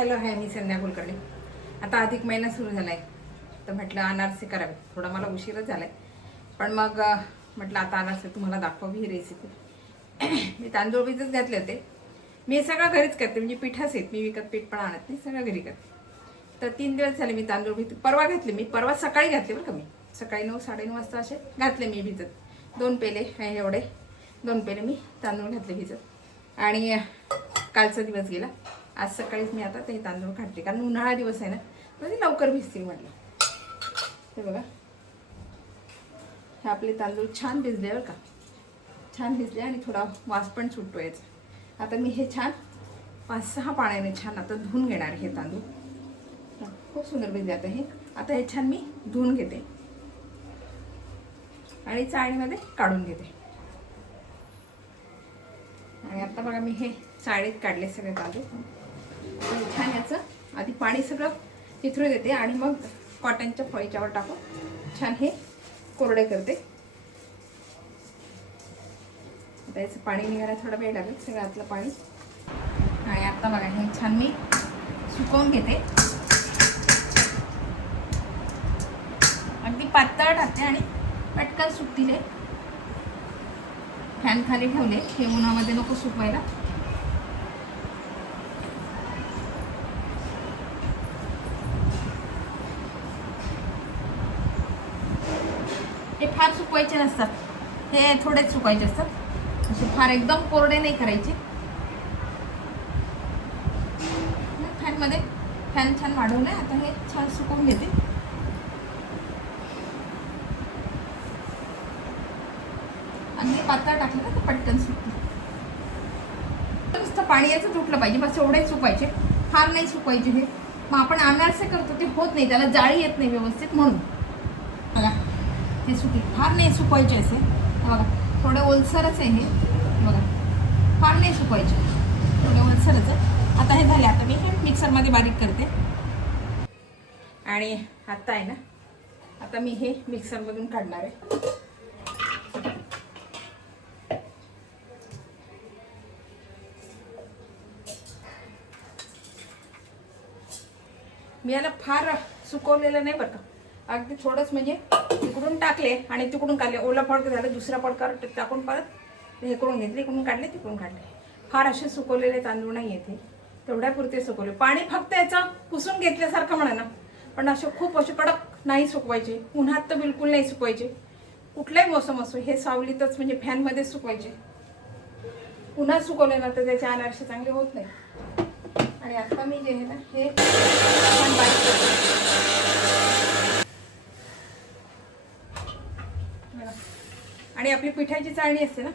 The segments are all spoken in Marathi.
हॅलो, हाय, मी संध्या कुलकर्णी. आता अधिक महिना सुरू झाला आहे, तर म्हटलं अनारसे करावे. थोडा मला उशीरच झाला आहे, पण मग म्हटलं आता अनारसे तुम्हाला दाखवावी ही रेसिपी. मी तांदूळ भिजत घातले होते. मी हे सगळं घरीच करते, म्हणजे पिठाच आहेत, मी विकत पीठ पण आणत नाही, सगळं घरी करते. तर 3 दिवस झाले मी तांदूळ परवा घातले. मी परवा सकाळी घातले बरं का. मी सकाळी 9-9:30 वाजता असे घातले मी भिजत. 2 पेले आहे एवढे, 2 पेले मी तांदूळ घातले भिजत. आणि कालचा दिवस गेला. आज सकाळीच मी आता ते तांदूळ काढते, कारण उन्हाळा दिवस आहे ना, म्हणजे लवकर भिजतील म्हटलं. हे बघा, हे आपले तांदूळ छान भिजले बरं का, छान भिजले आणि थोडा वास पण सुटतो याचा. आता मी हे छान 5-6 पाण्याने छान आता धुवून घेणार. हे तांदूळ खूप सुंदर भिजले. आता हे छान मी धुवून घेते आणि चाळणीमध्ये काढून घेते. आणि आता बघा, मी हे चाळणीत काढले सगळे तांदूळ. छान याचं आधी पाणी सगळं निथळू देते आणि मग कॉटनच्या फळीच्यावर टाकून छान हे कोरडे करते. आता याचं पाणी निघायला थोडा वेळ लागेल, सगळं आतलं पाणी. आणि आता बघा, हे छान मी सुकवून घेते. अगदी पातळ टाकते आणि पटकन सुकतील. फॅन खाली ठेवले, हे उन्हामध्ये नको सुकवायला. हे फार सुकवायचे नसतात, हे थोडेच सुकवायचे असतात. असे फार एकदम कोरडे नाही करायचे. फॅनमध्ये फॅन छान वाढवले. आता हे छान सुकवून घेते. आणि पातळ टाकलं ना तर पटकन सुकते. नुसतं पाणी याचं तुटलं पाहिजे, बस एवढे सुकवायचे, फार नाही सुकवायचे. हे मग आपण अनारसे करतो ते होत नाही, त्याला जाळी येत नाही व्यवस्थित, म्हणून बघा हे सुकले. फार नाही सुकवायचे असे, बघा थोडे ओलसरच आहे हे, बघा फार नाही सुकवायचे, थोडे ओलसरच आहे. आता हे झाले. आता मी हे मिक्सरमध्ये बारीक करते. आणि आता आहे ना, आता मी हे मिक्सरमधून काढणार आहे. मी याला फार सुकवलेलं नाही बरं का, अगदी थोडंच, म्हणजे तिकडून टाकले आणि तिकडून काढले. ओला फडक झालं, दुसरा फडकार टाकून परत हे करून घेतले, इकडून काढले तिकडून काढले. फार असे सुकवलेले तांदूळ नाही येते, तेवढ्या पुरते सुकवले. पाणी फक्त याचं पुसून घेतल्यासारखं म्हणा ना, पण असे खूप असे कडक नाही सुकवायचे. उन्हात तर बिलकुल नाही सुकवायचे. कुठलाही मोसम असो, हे सावलीतच, म्हणजे फॅनमध्ये सुकवायचे. उन्हात सुकवले ना तर त्याचे अनारसे चांगले होत नाही. आणि आता मी जे आहे ना, हे छान बारीक करते. आणि आपली पिठाची चाळणी असते ना,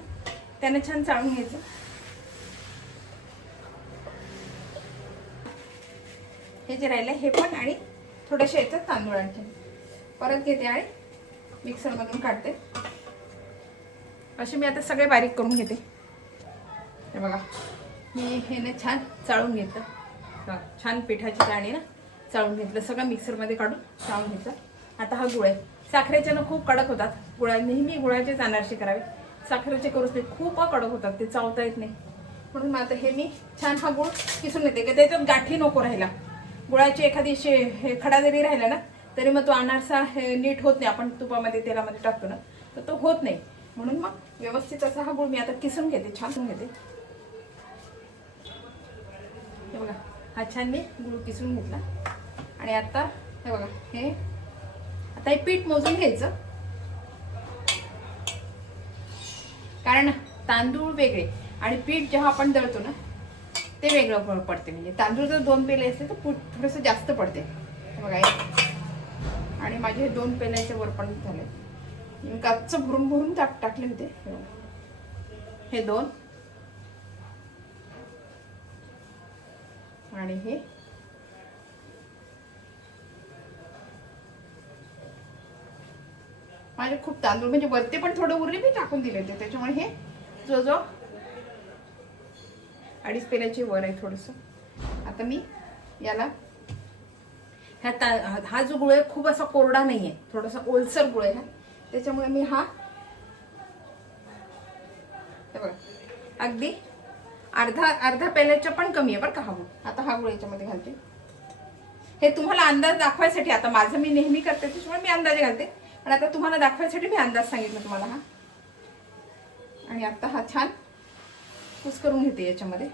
त्याने छान चाळून घ्यायचं. हे जे राहिलं हे पण, आणि थोडेसे याच्यात तांदूळांचे परत घेते आणि मिक्सरमधून काढते. असे मी आता सगळे बारीक करून घेते. हे बघा, मी हे ना छान चाळून घेतलं. छान पिठाची चाळणी ना चाळून घेतलं, सगळं मिक्सरमध्ये काढून चाळून घेतलं. आता हा गुळ आहे. साखरेचे ना खूप कडक होतात. नेहमी गुळाचेच अनारसे करावे, साखरेचे करूच नाही, खूप कडक होतात, ते चावता येत नाही. म्हणून मग आता हे मी छान हा गुळ किसून घेते, की त्याच्यात गाठी नको राहिला. गुळाची एखादी हे खडा जरी राहिला ना, तरी मग तो अनारसा हे नीट होत नाही. आपण तुपामध्ये तेलामध्ये टाकतो ना, तर तो होत नाही. म्हणून मग व्यवस्थित असा हा गुळ मी आता किसून घेते, छान घेते. हे बघा, हा छान मी गुळ किसून घेतला. आणि आता हे बघा, आता हे पीठ मोजून घ्यायचं, कारण तांदूळ वेगळे आणि पीठ जेव्हा आपण दळतो ना ते वेगळं पडते. म्हणजे तांदूळ जर 2 पेले असते तर पीठ थोडंसं जास्त पडते. बघा, आणि माझे हे 2 पेल्याच्या वर पण झाले. मी कच्चं भरून भरून टाकले होते. हे 2 आणि हे माझे खूप तांदूळ, म्हणजे वरती पण थोडे उरले, मी टाकून दिले होते, त्याच्यामुळे हे जो 2.5 पेल्याचे वर आहे थोडंसं. आता मी याला हा जो गुळ आहे खूप असा कोरडा नाही आहे, थोडासा ओलसर गुळ आहे हा, त्याच्यामुळे मी हा हे बघा अगदी अर्धा पेल्याच्या पण कमी आहे बरं का हा गुळ. आता हा गुळ याच्यामध्ये घालते. हे तुम्हाला अंदाज दाखवायसाठी, आता माझं मी नेहमी करते त्याच्यामुळे मी अंदाजे घालते, पण आता तुम्हाला दाखवायसाठी मी अंदाज सांगितलं तुम्हाला हा. आणि आता हा छान कुस करून घेते याच्यामध्ये,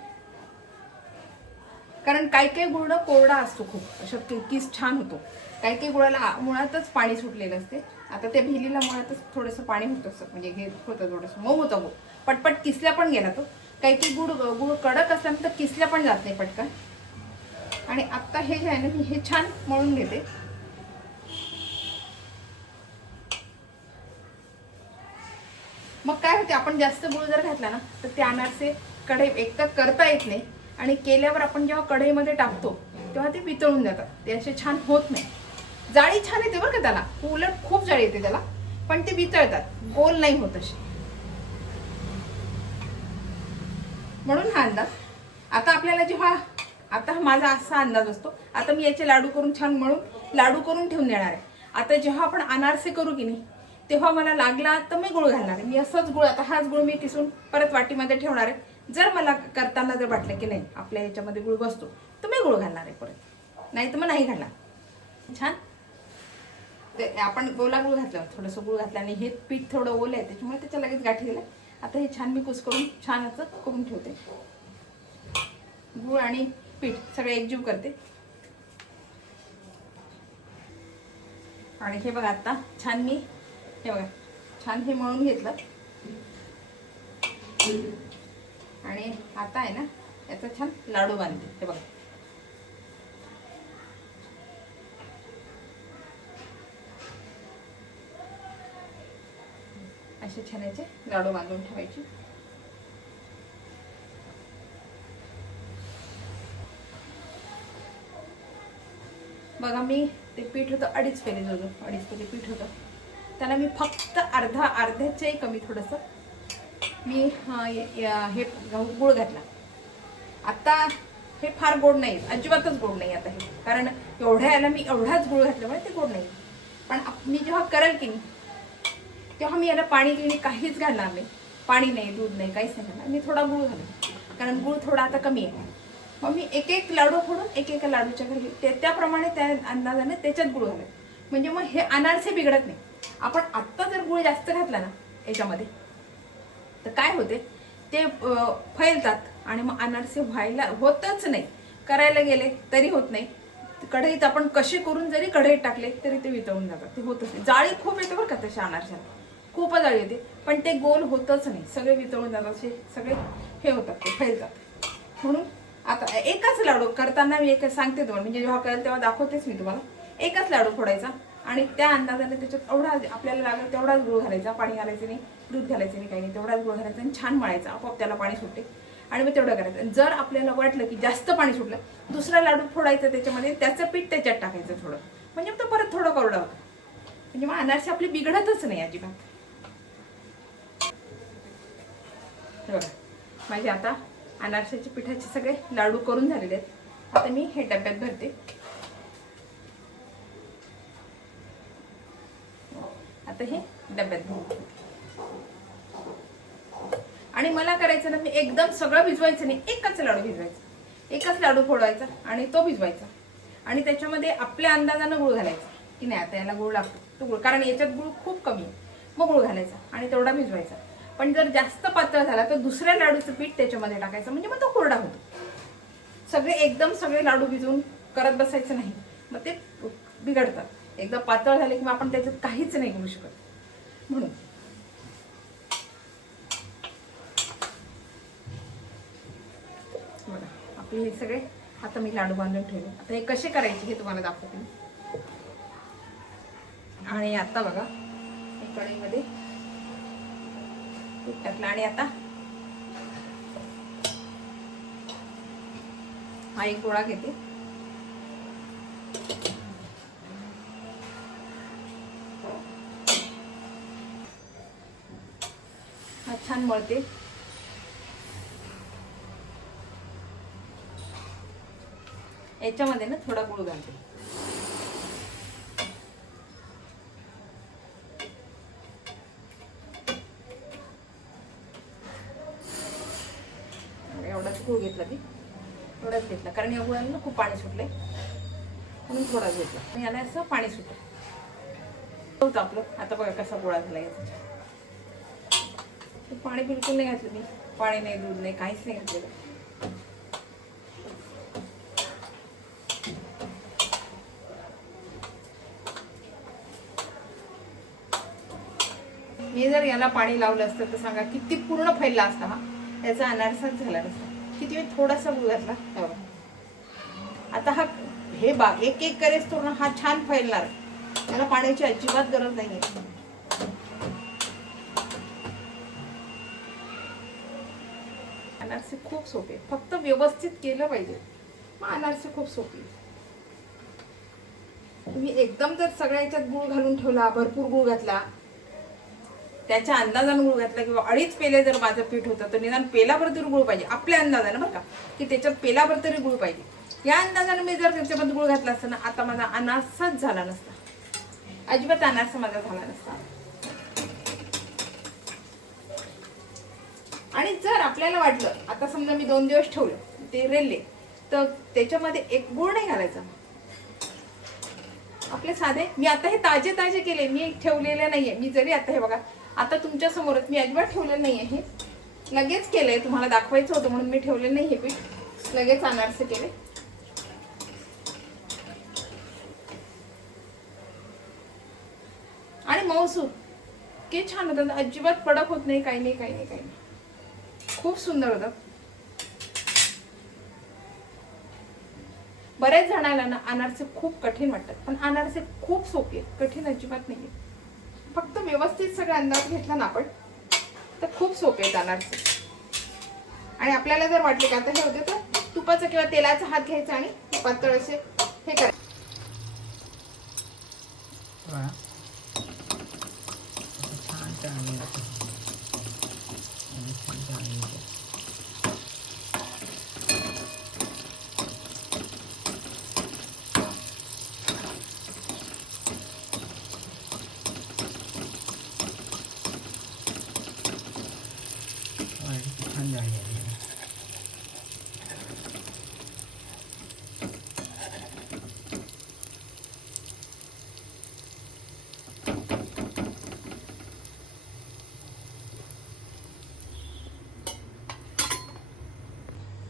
कारण काही काही गुळ कोरडा असतो खूप, अशा किस छान होतो. काही काही गुळाला मुळातच पाणी सुटलेलं असते. आता त्या भेलीला मुळातच थोडंसं पाणी होतं असं, म्हणजे हे होतं थोडंसं मऊ होतं गुळ, पटपट किसल्या पण गेला तो. काही काही गुळ कडक असल्यानंतर किसल्या पण जात नाही पटकन. आणि आता हे जे आहे ना, मी हे छान मळून घेते. मग काय होते, आपण जास्त गुळ जर घातला ना तर ते अनारसे कढई एक तर करता येत नाही, आणि केल्यावर आपण जेव्हा कढईमध्ये टाकतो तेव्हा ते वितळून जातात, ते असे छान होत नाही. जाळी छान येते बरं का त्याला, उलट खूप जाळी येते त्याला, पण ते वितळतात, गोल नाही होत असे. म्हणून हा अंदाज. आता आपल्याला जेव्हा, आता माझा असा अंदाज असतो, आता मी याचे लाडू करून छान मळून लाडू करून ठेवून देणार आहे. आता जेव्हा आपण अनारसे करू की नाही, तेव्हा मला लागला तर मी गुळ घालणार आहे. मी असंच गुळ, आता हाच गुळ मी किसून परत वाटीमध्ये ठेवणार आहे. जर मला करताना जर वाटलं की नाही आपल्या याच्यामध्ये गुळ बसतो तर मी गुळ घालणार आहे परत, नाही तर मग नाही घालणार. छान ते आपण गोला गुळ घातलं, थोडंसं गुळ घातलं, आणि हे पीठ थोडं ओलं आहे त्याच्यामुळे त्याच्या लगेच गाठी गेल्या. आता हे छान मी कुस करून छान असं करून ठेवते. गुळ आणि पीठ सगळे एकजीव करते. आणि हे बघा आता छान मी, हे बघा छान हे मळून घेतलं. आणि आता आहे ना याचा छान लाडू बांधते. हे बघा असे छान याचे लाडू बांधून ठेवायचे. बघा मी ते पीठ होतं 2.5 पेले, जो 2.5 पेले पीठ होतं त्याला मी फक्त अर्ध्याच्याही कमी थोडंसं मी हे गुळ घातला. आता हे फार गोड नाही, अजिबातच गोड नाही आता हे, कारण एवढ्या याला मी एवढाच गुळ घातल्यामुळे ते गोड नाही. पण मी जेव्हा करेल की नाही तेव्हा मी याला पाणी गिणी काहीच घालणार नाही, पाणी नाही, दूध नाही, काहीच नाही घालणार. मी थोडा गुळ घालेन, कारण गुळ थोडा आता कमी आहे. मग मी एक एक लाडू फोडून एका लाडूच्या घरी त्याप्रमाणे त्या अंदाजाने त्याच्यात गुळ घालेन, म्हणजे मग हे अनारसे बिघडत नाही. आपण आत्ता जर गुळ जास्त घातला ना याच्यामध्ये तर काय होते, ते फैलतात आणि मग अनारसे व्हायला होतच नाही. करायला गेले तरी होत नाही. कढईत आपण कसे करून जरी कढईत टाकले तरी ते वितळून जातात, ते होतच नाही. जाळी खूप येते बरं का तशा अनारशाला, खूपच जाळी येते, पण ते गोल होतच नाही, सगळे वितळून जातात, असे सगळे हे होतात, ते फैलतात. म्हणून आता एकच लाडू करताना मी एक सांगते तुम्हाला, म्हणजे जेव्हा करेल तेव्हा दाखवतेच मी तुम्हाला. एकच लाडू फोडायचा आणि त्या अंदाजाने त्याच्यात एवढा आपल्याला लागेल तेवढाच गुळ घालायचा, पाणी घालायचं नाही, दूध घालायचं नाही, काही नाही, तेवढाच गुळ घालायचा आणि छान मळायचा, आपोआप त्याला पाणी सुटते. आणि मग तेवढं करायचं. जर आपल्याला वाटलं की जास्त पाणी सुटलं, दुसरा लाडू फोडायचं त्याच्यामध्ये, त्याचं पीठ त्याच्यात टाकायचं थोडं, म्हणजे तो परत थोडं कोरडा होतं, म्हणजे मग अनारसे आपली बिघडतच नाही अजिबात. बघा माझे आता अनारशाचे पिठाचे सगळे लाडू करून झालेले आहेत. आता मी हे डब्यात भरते. आता हे डब्यात भरते. आणि मला करायचं ना, मी एकदम सगळं भिजवायचं नाही, एकच लाडू भिजवायचा, एकच लाडू फोडवायचा आणि तो भिजवायचा, आणि त्याच्यामध्ये आपल्या अंदाजानं गुळ घालायचा की नाही आता याला गुळ लागतो तो गुळ, कारण याच्यात गुळ खूप कमी आहे, मग गुळ घालायचा आणि तेवढा भिजवायचा. पण जर जास्त पातळ झाला तर दुसऱ्या लाडूचं पीठ त्याच्यामध्ये टाकायचं, म्हणजे मग तो कोरडा होतो. सगळे एकदम सगळे लाडू भिजवून करत बसायचं नाही, मग ते बिघडतात. एकदा पातळ झाले किंवा आपण त्याच्यात काहीच नाही करू शकत. म्हणून बघा आपले हे सगळे आता मी लाडू बांधून ठेवले. आता हे कसे करायचे हे तुम्हाला दाखवते. आणि आता बघा कढईमध्ये तूप टाकलं आणि आता हा एक गोळा घेते. हा छान मळते. याच्यामध्ये ना थोडा गुळ घालते. एवढाच घेतला मी, थोडाच घेतला कारण या गुळाला ना खूप पाणी सुटलंय म्हणून थोडाच घेतला. आणि याला असं पाणी सुटलं होतं आपलं. आता बघा कसा गोळा झाला याचा. पाणी बिलकुल नाही घातलं मी, पाणी नाही, दूध नाही, काहीच नाही घातलेलं. मी जर याला पाणी लावलं असतं तर सांगा किती पूर्ण फैलला असता हा, याचा अनारसाच झाला नसता. किती वेळ थोडासा गुळ घातला. आता हा हे बाग एक एक करेस तो ना हा छान फैलणार. त्याला पाण्याची अजिबात गरज नाहीये. अनारसे खूप सोपे, फक्त व्यवस्थित केलं पाहिजे मग अनारसे खूप सोपे. तुम्ही एकदम जर सगळ्या याच्यात गुळ घालून ठेवला, भरपूर गुळ घातला, त्याच्या अंदाजाने गुळ घातला किंवा 2.5 पेले जर माझं पीठ होतं तर निदान पेलाभर तरी गुळ पाहिजे आपल्या अंदाजाने, बरं का, की त्याच्यात पेलाभर तरी गुळ पाहिजे. या अंदाजाने मी जर त्याच्यामध्ये गुळ घातला असता ना, आता माझा अनारसाच झाला नसता, अजिबात अनारसा माझा झाला नसता. आणि जर आपल्याला वाटलं आता समजा मी 2 दिवस ठेवलं ते रेलले, तर त्याच्यामध्ये एक गुळ नाही घालायचा. आपले साधे, मी आता हे ताजे ताजे केले, मी ठेवलेले नाहीये. मी जरी आता हे बघा, आता तुमच्या समोरच मी अजिबात ठेवलेलं नाहीये, हे लगेच केलंय, तुम्हाला दाखवायचं होतं म्हणून मी ठेवलेलं नाही हे पीठ, लगेच अनारसे केले. आणि मऊसूत किती छान होतं, अजिबात कडक होत नाही, काही नाही काही नाही काही नाही, खूप सुंदर होतं. बऱ्याच जणांना ना अनारसे खूप कठीण वाटतात, पण अनारसे खूप सोपे आहेत, कठीण अजिबात नाहीये. फक्त व्यवस्थित सगळा अंदाज घेतला ना आपण तर खूप सोपे आहेत अनारसे. आणि आपल्याला जर वाटले की आता हे होते तर तुपाचा किंवा तेलाचा हात घ्यायचा आणि पातळ असे हे करायचे.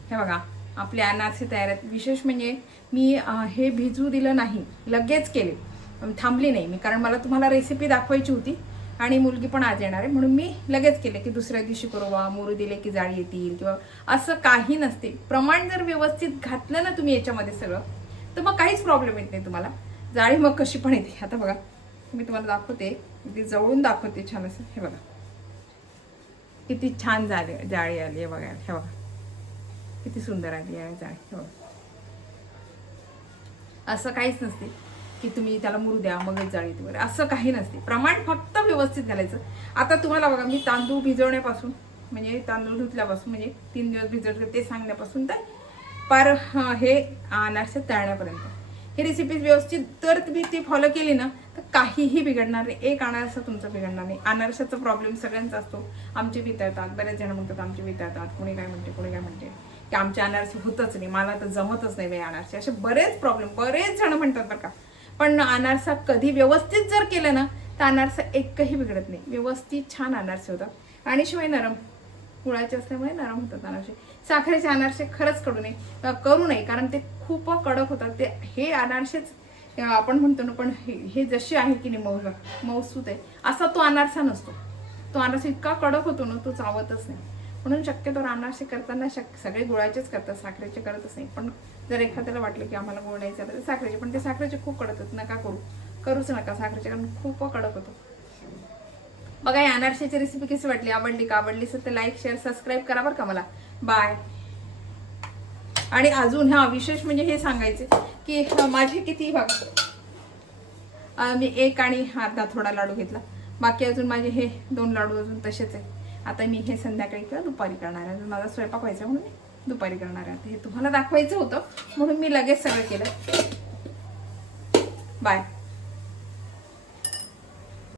हे बघा आपले अनारसे तयार आहेत. विशेष म्हणजे मी हे भिजू दिलं नाही, लगेच केले, थांबली नाही मी, कारण मला तुम्हाला रेसिपी दाखवायची होती आणि मुलगी पण आज येणार आहे म्हणून मी लगेच केले की दुसऱ्या दिवशी करू बा, मुरू दिले की जाळी येतील किंवा असं काही नसते. प्रमाण जर व्यवस्थित घातलं ना तुम्ही याच्यामध्ये सगळं तर मग काहीच प्रॉब्लेम येत नाही तुम्हाला. जाळी मग कशी पण येते. आता बघा मी तुम्हाला दाखवते, ती जवळून दाखवते छान असं. हे बघा किती छान जाळी आली आहे बघा. हे बघा किती सुंदर आली आहे जाळी. हे बघा असं काहीच नसते की तुम्ही त्याला मुरू द्या मगच जाळी येते वगैरे, असं काही नसते. प्रमाण फक्त व्यवस्थित घालायचं. आता तुम्हाला बघा मी तांदूळ भिजवण्यापासून म्हणजे तांदूळ धुतल्यापासून म्हणजे 3 दिवस भिजवले ते सांगण्यापासून तर पार हे अनारसे तळण्यापर्यंत ही रेसिपी व्यवस्थित जर तुम्ही ती फॉलो केली ना तर काहीही बिघडणार नाही. एक अनारसा तुमचा बिघडणार नाही. अनारसाचा प्रॉब्लेम सगळ्यांचा असतो. आमचे वितळतात, बरेच जण म्हणतात आमचे वितळतात, कोणी काय म्हणते की आमचे अनारसे होतच नाही, मला तर जमतच नाही अनारसे, असे बरेच प्रॉब्लेम बरेच जण म्हणतात बरं का. पण अनारसा कधी व्यवस्थित जर केलं ना तर अनारसा एकही बिघडत नाही. व्यवस्थित छान अनारसे होतात आणि शिवाय नरम, गुळाचे असल्यामुळे नरम होतात अनारसे. साखरेचे अनारसे खरंच करू नये कारण ते खूप कडक होतात. ते हे अनारसेच आपण म्हणतो ना, पण हे जसे आहे की नाही मऊसूत आहे असा तो अनारसा नसतो. तो अनारसा इतका कडक होतो ना तो चावतच नाही. म्हणून शक्यतो अनारसे करताना सगळे गुळाचेच करतात, साखरेचे करतच नाही. पण जर एखाद्याला वाटलं की आम्हाला गोड नाही चालत तर साखरेचे, पण ते साखरेचे खूप कडक होतात, नका करूच नका साखरेचे, कारण खूप कडक होतो. बघा या अनारशाची रेसिपी कशी वाटली, आवडली का? आवडली असेल तर लाईक शेअर सबस्क्राईब करा बरं का मला. बाय. आणि अजून विशेष म्हणजे हे सांगायचे की माझे किती बघा मी 1 आणि अर्धा थोडा लाडू घेतला, बाकी अजून माझे हे 2 लाडू अजून तसेच आहे. आता मी हे संध्याकाळी किंवा दुपारी करणार आहे, माझा स्वयंपाक व्हायचा म्हणून मी दुपारी करणार आहे. हे तुम्हाला दाखवायचं होतं म्हणून मी लगेच सगळं केलं. बाय.